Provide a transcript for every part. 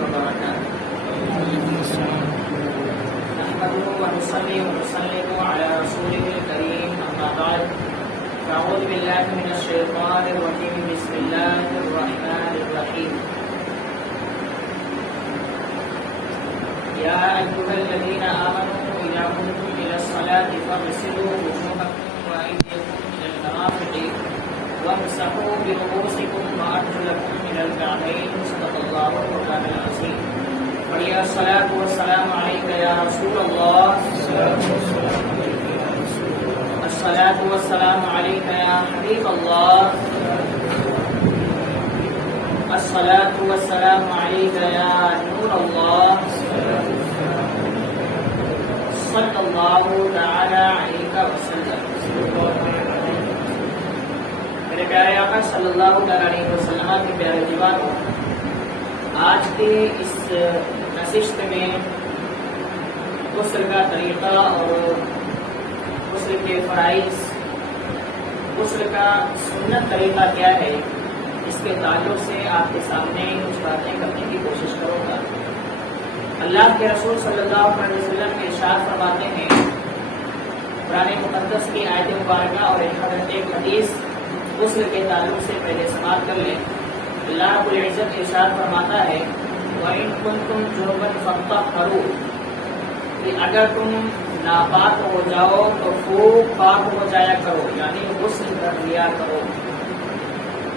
وبركاته. نحمده ونصلي ونسلم على رسوله الكريم أما بعد. أعوذ بالله من الشيطان الرجيم. بسم الله الرحمن الرحيم. يا أيها الذين آمنوا إذا قمتم إلى الصلاة فاغسلوا وجوهكم وأيديكم إلى المرافق وامسحوا برؤوسكم وأرجلكم إلى الكعبين. صدق الله وكان العظيم. وعليه الصلاة والسلام عليك يا رسول الله. الصلاة والسلام عليك يا حبيب الله. الصلاة والسلام عليك يا نور الله. صلى الله تعالى عليك وسلم. میرے پیارے آقا صلی اللہ علیہ وسلم کے پیارے دیوانوں، آج کے اس نشست میں غسل کا طریقہ اور غسل کے فرائض، غسل کا سنت طریقہ کیا ہے، اس کے تعلق سے آپ کے سامنے کچھ باتیں کرنے کی کوشش کروں گا۔ اللہ کے رسول صلی اللہ علیہ وسلم ارشاد فرماتے ہیں، قرآن مقدس کی آیت مبارکہ اور ایک حدیث غسل کے تعلق سے پہلے سماعت کر لیں۔ اللہ رب العزت ارشاد فرماتا ہے، وَإِن كُنتُمْ جُنُبًا فَاطَّهِّرُوا، کہ اگر تم ناپاک ہو جاؤ تو خوب پاک ہو جایا کرو، یعنی غسل کر لیا کرو۔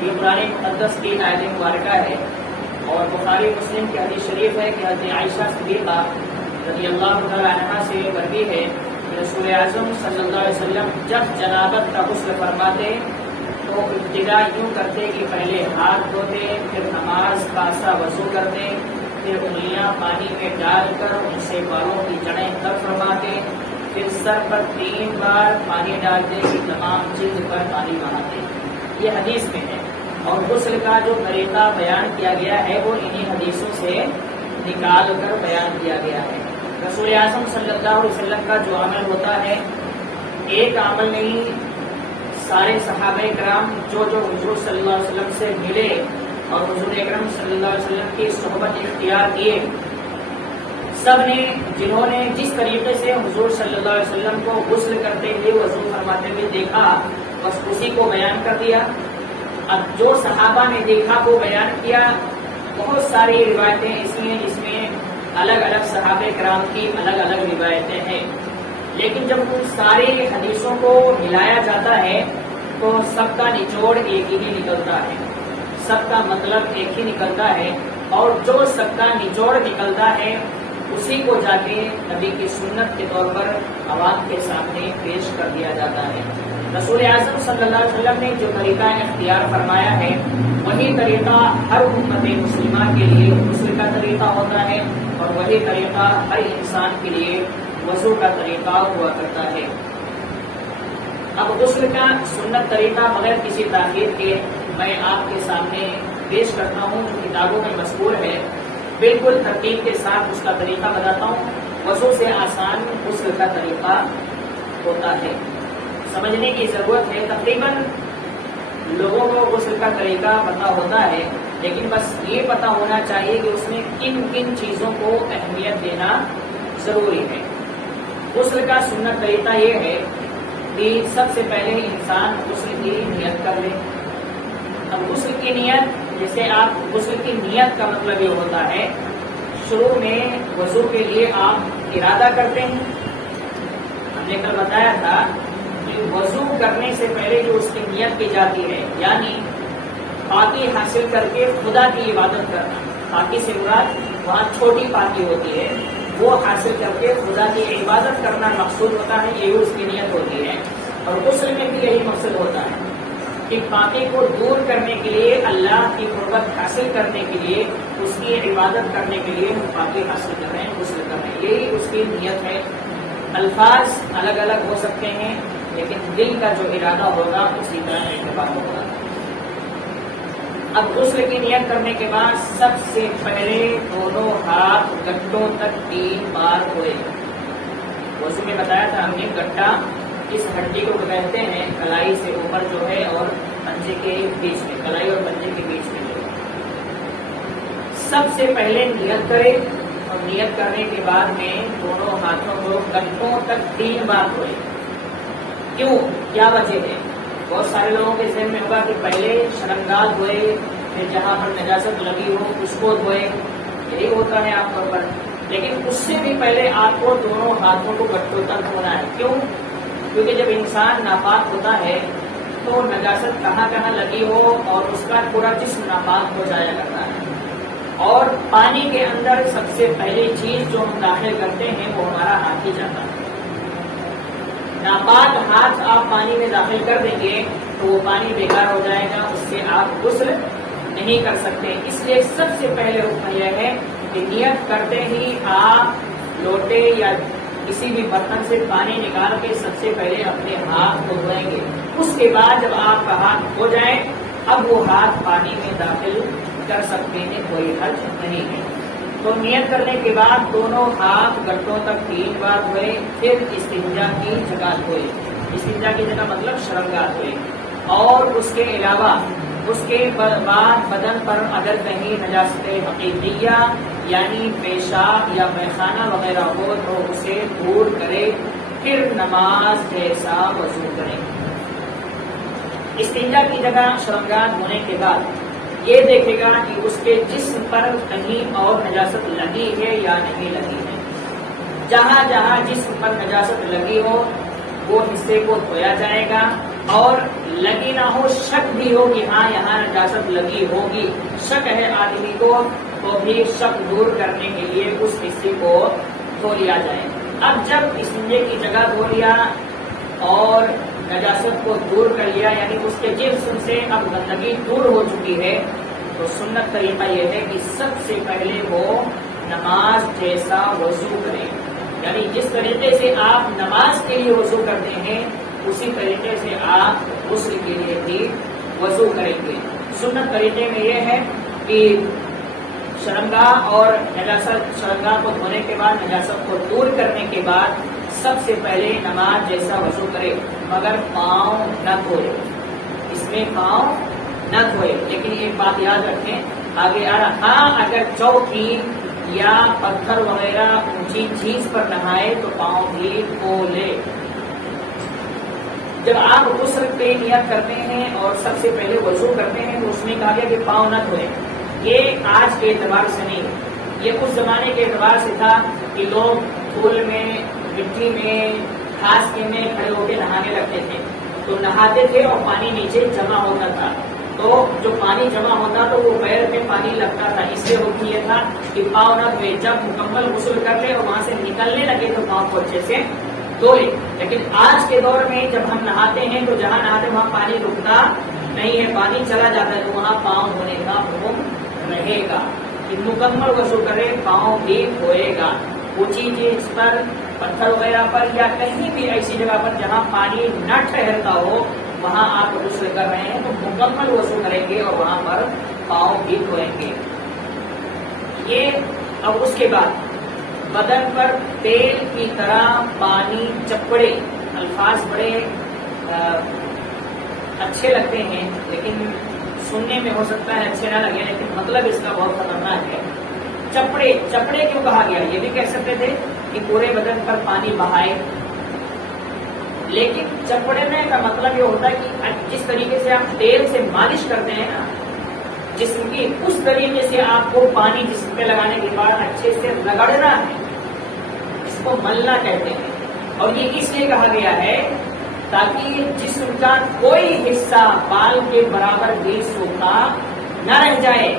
یہ قرآن مقدس کی آیت مبارکہ ہے اور بخاری مسلم کی حدیث شریف ہے کہ حضرت عائشہ صدیقہ رضی اللہ تعالیٰ عنہا سے مروی ہے کہ رسول اعظم صلی اللہ علیہ وسلم جب جنابت کا غسل فرماتے تو ابتدا یوں کرتے کہ پہلے ہاتھ دھوتے، پھر نماز پاسا وضو کرتے، پھر انگلیاں پانی میں ڈال کر ان سے بالوں کی جڑیں تک فرماتے، پھر سر پر 3 بار پانی ڈالتے کہ تمام جلد پر پانی بہاتے۔ یہ حدیث میں ہے اور غسل کا جو طریقہ بیان کیا گیا ہے وہ انہی حدیثوں سے نکال کر بیان کیا گیا ہے۔ رسول اعظم صلی اللہ علیہ وسلم کا جو عمل ہوتا ہے، ایک عمل نہیں، سارے صحابہ کرام جو حضور صلی اللہ علیہ وسلم سے ملے اور حضور اکرم صلی اللہ علیہ وسلم کی صحبت اختیار کیے، سب نے جنہوں نے جس طریقے سے حضور صلی اللہ علیہ وسلم کو غسل کرتے ہوئے وضو فرماتے ہوئے دیکھا بس اسی کو بیان کر دیا۔ اب جو صحابہ نے دیکھا وہ بیان کیا۔ بہت ساری روایتیں اس میں الگ الگ صحابہ کرام کی الگ الگ روایتیں ہیں، لیکن جب ان سارے حدیثوں کو ملایا جاتا ہے تو سب کا نچوڑ ایک ہی نکلتا ہے، سب کا مطلب ایک ہی نکلتا ہے، اور جو سب کا نچوڑ نکلتا ہے اسی کو جا کے نبی کی سنت کے طور پر عوام کے سامنے پیش کر دیا جاتا ہے۔ رسول اعظم صلی اللہ علیہ وسلم نے جو طریقہ اختیار فرمایا ہے وہی طریقہ ہر امت مسلمہ کے لیے غسل کا طریقہ ہوتا ہے، اور وہی طریقہ ہر انسان کے لیے وضو کا طریقہ ہوا کرتا ہے۔ اب غسل کا سنت طریقہ بغیر کسی تاخیر کے میں آپ کے سامنے پیش کرتا ہوں، جو کتابوں میں مذکور ہے، بالکل ترتیب کے ساتھ اس کا طریقہ بتاتا ہوں۔ وضو سے آسان غسل کا طریقہ ہوتا ہے، سمجھنے کی ضرورت ہے۔ تقریباً لوگوں کو غسل کا طریقہ پتہ ہوتا ہے، لیکن بس یہ پتہ ہونا چاہیے کہ اس میں کن کن چیزوں کو اہمیت دینا ضروری ہے۔ غسل کا سنت طریقہ یہ ہے کہ سب سے پہلے انسان غسل کی نیت کر لے۔ اب غسل کی نیت، جیسے آپ غسل کی نیت کا مطلب یہ ہوتا ہے شروع میں وضو کے لیے آپ ارادہ کرتے ہیں۔ ہم نے کل بتایا تھا کہ وضو کرنے سے پہلے جو اس کی نیت کی جاتی ہے، یعنی پاکی حاصل کر کے خدا کی عبادت کرنا، پاکی سے مراد وہاں چھوٹی پاکی ہوتی ہے، وہ حاصل کر کے خدا کی عبادت کرنا مقصود ہوتا ہے، یہی اس کی نیت ہوتی ہے۔ اور غسل میں بھی یہی مقصد ہوتا ہے کہ پاکی کو دور کرنے کے لیے، اللہ کی قربت حاصل کرنے کے لیے، اس کی عبادت کرنے کے لیے ہم پاکی حاصل کر رہے ہیں، غسل کر رہے ہیں، یہی اس کی نیت ہے۔ الفاظ الگ الگ ہو سکتے ہیں لیکن دل کا جو ارادہ ہوگا اسی طرح اتفاق ہوگا۔ اب غسل کی نیت کرنے کے بعد سب سے پہلے دونوں ہاتھ گٹوں تک 3 بار دھوئے۔ وضو میں بتایا تھا ہم نے، گٹا اس ہڈی کو کہتے ہیں کلائی سے اوپر جو ہے اور پنجے کے بیچ میں، کلائی اور پنجے کے بیچ میں جو سب سے پہلے نیت کرے اور نیت کرنے کے بعد میں دونوں ہاتھوں کو گھنٹوں تک 3 بار دھوئے. کیوں؟ کیا وجہ ہے؟ بہت سارے لوگوں کے ذہن میں ہوگا کہ پہلے شرمگاہ دھوئے، پھر جہاں پر نجاست لگی ہو اس کو دھوئے، یہی ہوتا ہے عام طور پر. لیکن اس سے بھی پہلے آپ کو دونوں ہاتھوں کو گھنٹوں تک دھونا ہے. کیوں؟ کیونکہ جب انسان ناپاک ہوتا ہے تو نجاست کہاں کہاں لگی ہو اور اس کا پورا جسم ناپاک ہو جایا کرتا ہے. اور پانی کے اندر سب سے پہلی چیز جو ہم داخل کرتے ہیں وہ ہمارا ہاتھ ہی جاتا ہے. ناپاک ہاتھ آپ پانی میں داخل کر دیں گے تو وہ پانی بیکار ہو جائے گا، اس سے آپ غسل نہیں کر سکتے. اس لیے سب سے پہلے حکم یہ ہے کہ نیت کرتے ہی آپ لوٹے یا کسی بھی برتن سے پانی نکال کے سب سے پہلے اپنے ہاتھ کو دھوئیں گے. اس کے بعد جب آپ کا ہاتھ ہو جائے اب وہ ہاتھ پانی میں داخل کر سکتے ہیں، کوئی حرج نہیں ہے. تو نیت کرنے کے بعد دونوں ہاتھ گھنٹوں تک 3 بار دھوئے، پھر استنجا کی جگہ دھوئے. استنجا کی جگہ مطلب شرمگاہ دھوئے. اور اس کے علاوہ اس کے بعد بدن پر اگر کہیں نجاست حقیقیہ یعنی پیشاب یا میخانہ وغیرہ ہو تو اسے دور کرے، پھر نماز جیسا وضو کرے. استنجا کی جگہ شرمگاہ دھونے کے بعد یہ دیکھے گا کہ اس کے جسم پر کہیں اور نجاست لگی ہے یا نہیں لگی ہے. جہاں جہاں جسم پر نجاست لگی ہو وہ حصے کو دھویا جائے گا، اور لگی نہ ہو شک بھی ہو کہ ہاں یہاں نجاست لگی ہوگی، شک ہے آدمی کو تو بھی شک دور کرنے کے لیے اس حصے کو دھو لیا جائے. اب جب استنجے کی جگہ دھو لیا اور نجاست کو دور کر لیا یعنی اس کے جسم سے اب گندگی دور ہو چکی ہے تو سنت طریقہ یہ ہے کہ سب سے پہلے وہ نماز جیسا وضو کریں. یعنی جس طریقے سے آپ نماز کے لیے وضو کرتے ہیں اسی طریقے سے آپ غسل کے لیے بھی وضو کریں گے. سنت طریقے میں یہ ہے کہ شرمگاہ اور نجاست، شرمگاہ کو دھونے کے بعد نجاست کو دور کرنے کے بعد سب سے پہلے نماز جیسا وضو کرے، مگر پاؤں نہ دھوئے. اس میں پاؤں نہ دھوئے. لیکن ایک بات یاد رکھیں آگے آ رہا، ہاں اگر چوکی یا پتھر وغیرہ اونچی چیز پر نہائے تو پاؤں بھی دھو لے. جب آپ غسل پہ نیت کرتے ہیں اور سب سے پہلے وضو کرتے ہیں تو اس میں کہا گیا کہ پاؤں نہ دھوئے. یہ آج کے اعتبار سے نہیں، یہ اس زمانے کے اعتبار سے تھا کہ لوگ دھول میں، مٹی میں، گھاس کے میں کھڑے ہو کے نہانے لگتے تھے تو نہاتے تھے اور پانی نیچے جمع ہوتا تھا. تو جو پانی جمع ہوتا تو وہ پیر میں پانی لگتا تھا. اس سے حکم یہ تھا کہ پاؤں نہ دھوئے. جب مکمل غسل کر لے اور وہاں سے نکلنے لگے تو پاؤں کو اچھے سے دھو لے. لیکن آج کے دور میں جب ہم نہاتے ہیں تو جہاں نہاتے وہاں پانی رکتا نہیں ہے، پانی چلا جاتا ہے تو وہاں پاؤں دھونے کا حکم رہے گا کہ مکمل غسل کرے، پاؤں بھی دھوئے گا. اونچی چیز پر، پتھر وغیرہ پر یا کہیں بھی ایسی جگہ پر جہاں پانی نہ ٹھہرتا ہو وہاں آپ غسل کر رہے ہیں تو مکمل غسل کریں گے اور وہاں پر پاؤں بھی دھوئیں گے. یہ اب اس کے بعد بدن پر تیل کی طرح پانی چپڑے. الفاظ بڑے اچھے لگتے ہیں لیکن سننے میں ہو سکتا ہے اچھے نہ لگے، لیکن مطلب اس کا بہت خطرناک ہے. چپڑے، چپڑے کیوں کہا گیا؟ یہ بھی کہہ سکتے تھے کہ پورے بدن پر پانی بہائے، لیکن چپڑنے کا مطلب یہ ہوتا ہے کہ جس طریقے سے آپ تیل سے مالش کرتے ہیں نا جسم کی، اس طریقے سے آپ کو پانی جسم پہ لگانے کے بعد اچھے سے رگڑنا ہے، اس کو ملنا کہتے ہیں. اور یہ اس لیے کہا گیا ہے تاکہ جسم کا کوئی حصہ بال کے برابر بھی سوکھا نہ رہ جائے.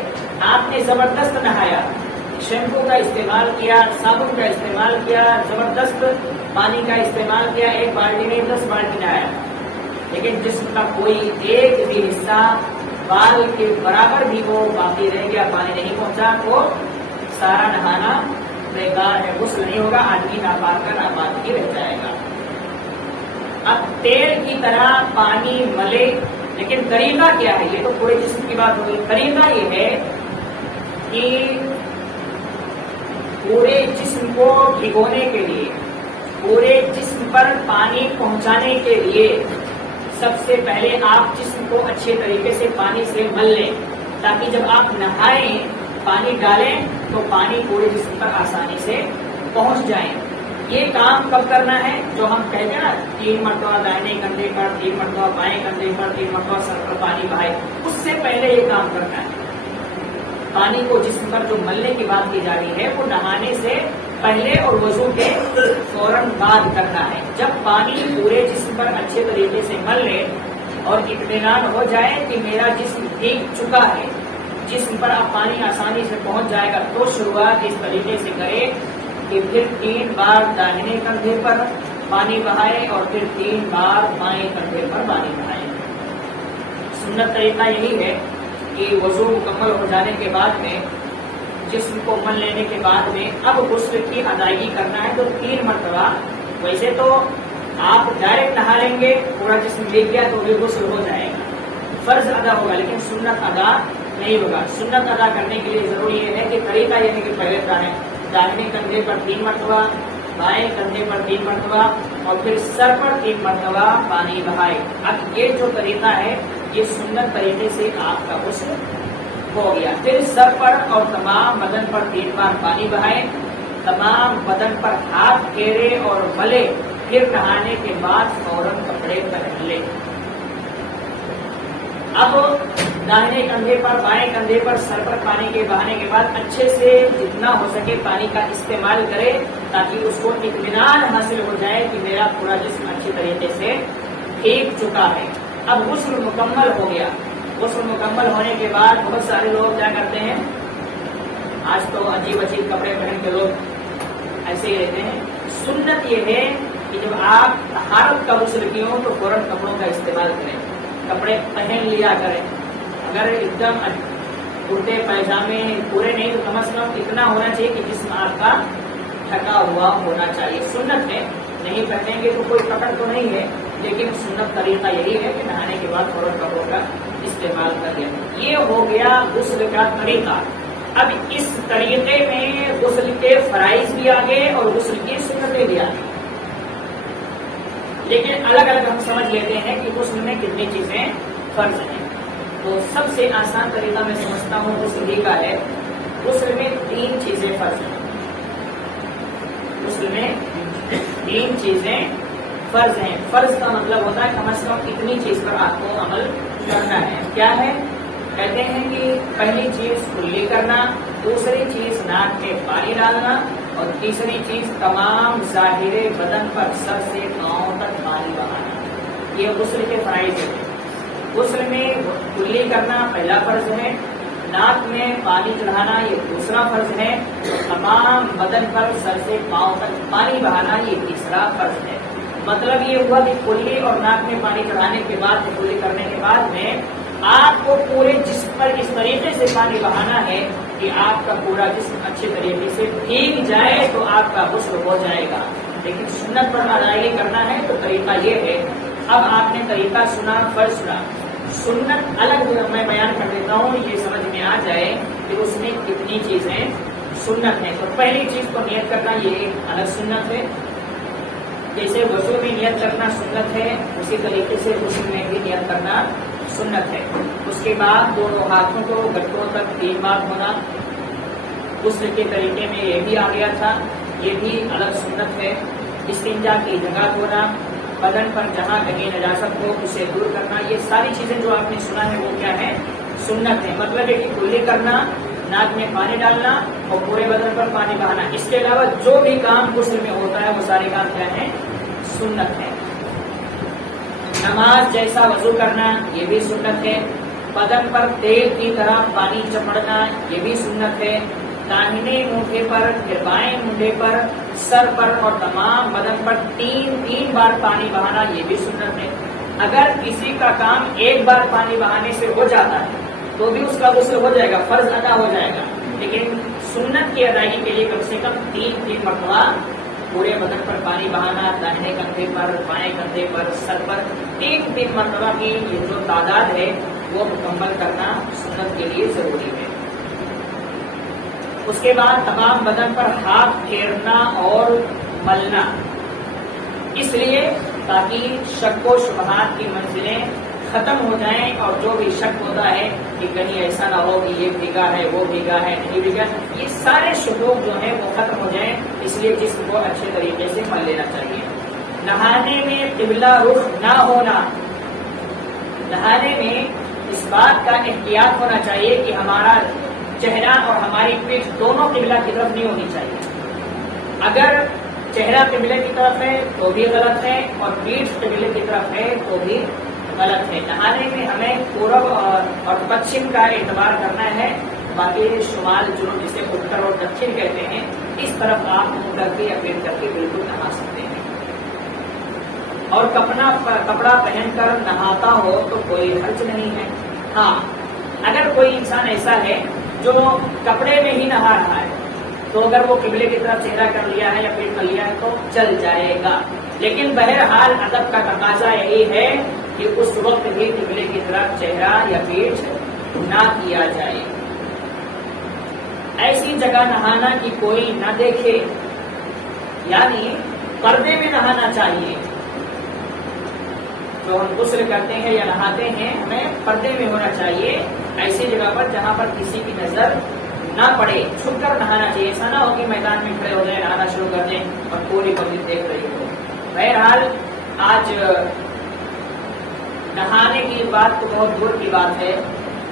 آپ نے زبردست نہایا، شیمپو کا استعمال کیا، صابن کا استعمال کیا، زبردست پانی کا استعمال کیا، 1 بالٹی میں 10 بالٹی نہایا، لیکن جسم کا کوئی ایک بھی حصہ بال کے برابر بھی وہ باقی رہ گیا، پانی نہیں پہنچا تو سارا نہانا بیکار ہے، غسل نہیں ہوگا، آدمی ناپاک کا ناپاک ہی رہ جائے گا. اب تیل کی طرح پانی ملے، لیکن طریقہ کیا ہے؟ یہ تو پورے جسم کی بات ہوگی. طریقہ یہ ہے کہ پورے جسم کو بھگونے کے لیے، پورے جسم پر پانی پہنچانے کے لیے سب سے پہلے آپ جسم کو اچھے طریقے سے پانی سے مل لیں تاکہ جب آپ نہائیں پانی ڈالیں تو پانی پورے جسم پر آسانی سے پہنچ جائیں۔ یہ کام کب کرنا ہے؟ جو ہم کہتے ہیں نا 3 مرتبہ دائیں کندھے پر، 3 مرتبہ بائیں کندھے پر، 3 مرتبہ سر پر پانی بہائے، اس سے پہلے یہ کام کرنا ہے۔ پانی کو جسم پر جو ملنے کی بات کی جا رہی ہے وہ نہانے سے پہلے اور وضو کے فوراً بعد کرنا ہے۔ جب پانی پورے جسم پر اچھے طریقے سے مل لے اور اطمینان ہو جائے کہ میرا جسم بھیگ چکا ہے، جسم پر اب پانی آسانی سے پہنچ جائے گا، تو شروعات اس طریقے سے کرے کہ پھر 3 بار داہنے کندھے پر پانی بہائے اور پھر 3 بار بائیں کندھے پر پانی بہائے۔ سنت طریقہ یہی ہے کہ وضو مکمل ہو جانے کے بعد میں، جسم کو مل لینے کے بعد میں اب غسل کی ادائیگی کرنا ہے تو 3 مرتبہ۔ ویسے تو آپ ڈائریکٹ نہا لیں گے، پورا جسم بھیگ گیا تو بھی غسل ہو جائے گا، فرض ادا ہوگا، لیکن سنت ادا نہیں ہوگا۔ سنت ادا کرنے کے لیے ضروری یہ ہے کہ طریقہ یہ ہے کہ پہلے داہنے کندھے پر 3 مرتبہ، بائیں کندھے پر 3 مرتبہ اور پھر سر پر 3 مرتبہ پانی بہائے۔ اب یہ جو طریقہ ہے یہ سنت طریقے سے آپ کا غسل ہو گیا۔ پھر سر پر اور تمام بدن پر 3 بار پانی بہائے، تمام بدن پر ہاتھ پھیرے اور ملے، پھر نہانے کے بعد فوراً کپڑے پہن لے۔ اب داہنے کندھے پر، بائیں کندھے پر، سر پر پانی کے بہانے کے بعد اچھے سے جتنا ہو سکے پانی کا استعمال کرے تاکہ اس کو اطمینان حاصل ہو جائے کہ میرا پورا جسم اچھی طریقے سے بھیگ چکا ہے۔ اب غسل مکمل ہو گیا۔ غسل مکمل ہونے کے بعد بہت سارے لوگ کیا کرتے ہیں، آج تو عجیب عجیب کپڑے پہن کے لوگ ایسے ہی رہتے ہیں۔ سنت یہ ہے کہ جب آپ طہارت کا غسل کیے ہو تو فوراً کپڑوں کا استعمال کریں، کپڑے پہن لیا کریں۔ اگر ایک دم کرتے پیجامے پورے نہیں تو کم از کم اتنا ہونا چاہیے کہ جسم آپ کا ڈھکا ہوا ہونا چاہیے۔ سنت ہے، نہیں پہنیں گے تو کوئی پکڑ تو نہیں ہے، لیکن سنت طریقہ یہی ہے کہ نہانے کے بعد فوراً کپڑوں کا استعمال کر لیں۔ یہ ہو گیا غسل کا طریقہ۔ اب اس طریقے میں غسل کے فرائض بھی آگے اور غسل کی سنتیں بھی آگے، لیکن الگ الگ ہم سمجھ لیتے ہیں کہ غسل میں کتنی چیزیں فرض ہیں۔ تو سب سے آسان طریقہ میں سمجھتا ہوں غسل کا ہے۔ غسل میں 3 چیزیں فرض ہیں۔ غسل میں 3 چیزیں فرض ہیں۔ فرض کا مطلب ہوتا ہے کم از کم اتنی چیز پر آپ کو عمل کرنا ہے۔ کیا ہے؟ کہتے ہیں کہ پہلی چیز کلی کرنا، دوسری چیز ناک میں پانی ڈالنا اور تیسری چیز تمام ظاہر بدن پر سر سے پاؤں تک پانی بہانا۔ یہ غسل کے فرائض ہیں۔ غسل میں کلی کرنا پہلا فرض ہے، ناک میں پانی چڑھانا یہ دوسرا فرض ہے، تمام بدن پر سر سے پاؤں تک پانی بہانا یہ تیسرا فرض ہے۔ مطلب یہ ہوا کہ کلی اور ناک میں پانی چڑھانے کے بعد، کلی کرنے کے بعد میں آپ کو پورے جسم پر اس طریقے سے پانی بہانا ہے کہ آپ کا پورا جسم اچھے طریقے سے بھیگ جائے تو آپ کا غسل ہو جائے گا۔ لیکن سنت پر ادائیگی کرنا ہے تو طریقہ یہ ہے۔ اب آپ نے طریقہ سنا، فرض سنا، سنت الگ میں بیان کر دیتا ہوں، یہ سمجھ میں آ جائے کہ اس میں کتنی چیزیں سنت ہیں۔ تو پہلی چیز کو نیت کرنا یہ ایک الگ سنت ہے۔ جیسے وضو میں نیت کرنا سنت ہے، اسی طریقے سے غسل میں بھی نیت کرنا سنت ہے۔ اس کے بعد دونوں ہاتھوں کو گٹوں تک 3 بار ہونا، غسل کے طریقے میں یہ بھی آ گیا تھا، یہ بھی الگ سنت ہے۔ استنجا کی جگہ دھونا، بدن پر جہاں کہیں نجاست ہو اسے دور کرنا، یہ ساری چیزیں جو آپ نے سنا ہے وہ کیا ہے؟ سنت ہے۔ مطلب ہے کہ کلی کرنا، ناک میں پانی ڈالنا اور پورے بدن پر پانی بہانا، اس کے علاوہ جو بھی کام غسل میں ہوتا ہے وہ سارے کام کیا ہے؟ سنت ہے۔ نماز جیسا وضو کرنا یہ بھی سنت ہے۔ بدن پر تیل کی طرح پانی چپڑنا یہ بھی سنت ہے۔ داہنے مونڈے پر پھر بائیں مونڈے پر، سر پر اور تمام بدن پر 3 بار پانی بہانا یہ بھی سنت ہے۔ اگر کسی کا کام ایک بار پانی بہانے سے ہو جاتا ہے تو بھی اس کا غسل ہو جائے گا، فرض ادا ہو جائے گا، لیکن سنت کی ادائیگی کے لیے کم سے کم 3 مرتبہ پورے بدن پر پانی بہانا، داہنے کندھے پر، بائیں کندھے پر، سر پر 3 مرتبہ کی یہ جو تعداد ہے وہ مکمل کرنا سنت کے لیے ضروری ہے۔ اس کے بعد تمام بدن پر ہاتھ پھیرنا اور ملنا، اس لیے تاکہ شک و شبہات کی منزلیں ختم ہو جائیں، اور جو بھی شک ہوتا ہے کہ کہیں ایسا نہ ہو کہ یہ بھیگا ہے وہ بھیگا ہے نہیں بھیگا، یہ سارے شکوک جو ہیں وہ ختم ہو جائیں، اس لیے جسم کو اچھے طریقے سے مل لینا چاہیے۔ نہانے میں قبلہ رخ نہ ہونا، نہانے میں اس بات کا احتیاط ہونا چاہیے کہ ہمارا چہرہ اور ہماری پیٹھ دونوں قبلہ کی طرف نہیں ہونی چاہیے۔ اگر چہرہ قبلے کی طرف ہے تو بھی غلط ہے، اور پیٹھ قبلے کی طرف ہے تو بھی غلط ہے۔ نہانے میں ہمیں پورب اور پچھم کا اعتبار کرنا ہے، باقی شمال جنوب جسے اتر اور دکن کہتے ہیں، اس طرف آپ منہ کر کے یا پیٹ کر کے بالکل نہا سکتے ہیں۔ اور کپڑا پہن کر نہاتا ہو تو کوئی حرج نہیں ہے۔ ہاں، اگر کوئی انسان ایسا ہے جو کپڑے میں ہی نہا رہا ہے تو اگر وہ قبلے کی طرف چہرہ کر لیا ہے یا پیٹ کر لیا ہے تو چل جائے گا، لیکن بہرحال ادب کا تقاضا یہی ہے کہ اس وقت بھی قبلے کی طرف چہرہ یا پیٹ نہ کیا جائے۔ ایسی جگہ نہانا کہ کوئی نہ دیکھے، یعنی پردے میں نہانا چاہیے۔ جو ہم غسل کرتے ہیں یا نہاتے ہیں ہمیں پردے میں ہونا چاہیے، ایسی جگہ پر جہاں پر کسی کی نظر نہ پڑے، چھپ کر نہانا چاہیے۔ ایسا نہ ہو کہ میدان میں کھڑے ہو جائیں، نہانا شروع کر دیں اور پوری پبلک دیکھ رہی ہو۔ بہرحال آج نہانے کی بات تو بہت دور کی بات ہے۔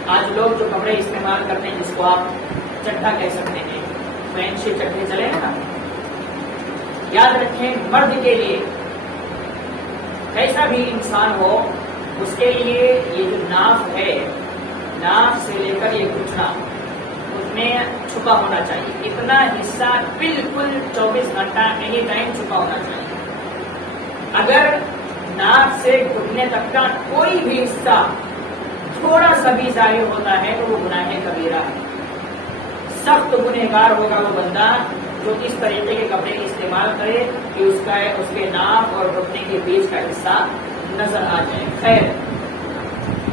آج لوگ جو کپڑے استعمال کرتے ہیں جس کو آپ چٹھا کہہ سکتے ہیں، فینسی چٹھے چلے ہیں نا، یاد رکھیں مرد کے لیے کیسا بھی انسان ہو اس کے لیے یہ جو ناف ہے، ناف سے لے کر یہ گھٹنا، اس میں چھپا ہونا چاہیے۔ اتنا حصہ بالکل 24 گھنٹہ اینی ٹائم چھپا ہونا چاہیے۔ اگر ناف سے گھٹنے تک کا کوئی بھی حصہ تھوڑا سا بھی ظاہر ہوتا ہے تو وہ گناہ کبیرہ ہے۔ سخت گنہگار ہوگا وہ بندہ جو اس طریقے کے کپڑے استعمال کرے کہ اس کے ناف اور گھٹنے کے بیچ کا حصہ نظر آ جائے۔ خیر،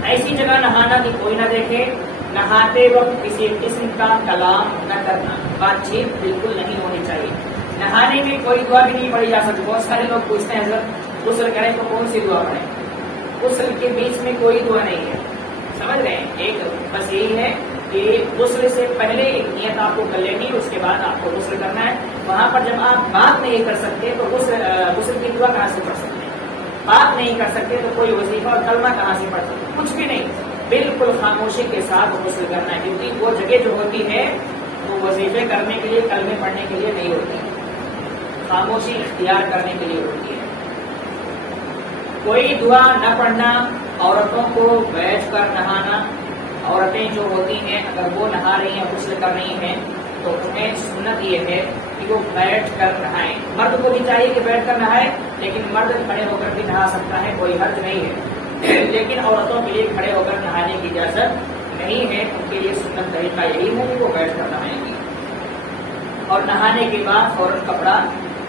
ایسی جگہ نہانا کہ کوئی نہ دیکھے، نہاتے وقت کسی قسم کا کلام نہ کرنا، بات چیت بالکل نہیں ہونی چاہیے۔ نہانے میں کوئی دعا بھی نہیں پڑھی جا سکتی۔ بہت سارے لوگ پوچھتے ہیں حضرت غسل کریں تو کون سی دعا پڑھیں؟ غسل کے بیچ میں کوئی دعا نہیں ہے، سمجھ رہے ہیں؟ ایک بس یہی ہے کہ غسل سے پہلے ایک نیت آپ کو کر لینی، اس کے بعد آپ کو غسل کرنا ہے۔ وہاں پر جب آپ بات نہیں کر سکتے تو غسل کی دعا کہاں سے پڑھ سکتے ہیں؟ بات نہیں کر سکتے تو کوئی وظیفہ اور کلمہ کہاں سے پڑھ سکتے؟ کچھ بھی نہیں، بالکل خاموشی کے ساتھ غسل کرنا ہے، کیونکہ وہ جگہ جو ہوتی ہے وہ وظیفے کرنے کے لیے، کلمے پڑھنے کے لیے نہیں ہوتی، خاموشی اختیار کرنے کے لیے ہوتی ہے۔ کوئی دعا نہ پڑھنا، عورتوں کو بیٹھ کر نہانا۔ عورتیں جو ہوتی ہیں اگر وہ نہا رہی ہیں، غسل کر رہی ہیں تو انہیں سنت یہ ہے کہ وہ بیٹھ کر نہائیں۔ مرد کو بھی چاہیے کہ بیٹھ کر نہائے، لیکن مرد کھڑے ہو کر بھی نہا سکتا ہے، کوئی حرج نہیں ہے، لیکن عورتوں کے لیے کھڑے ہو کر نہانے کی اجازت نہیں ہے۔ ان کے لیے سنت طریقہ یہی ہے کہ وہ بیٹھ کر نہائیں گی، اور نہانے کے بعد فوراً کپڑا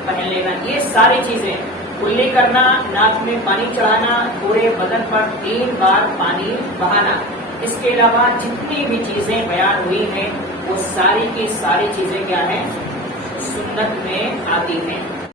پہن لینا۔ یہ ساری چیزیں کلی کرنا، ناک میں پانی چڑھانا، پورے بدن پر 3 بار پانی بہانا، اس کے علاوہ جتنی بھی چیزیں بیان ہوئی ہیں وہ ساری کی ساری چیزیں کیا ہیں؟ سنت میں آتی ہیں۔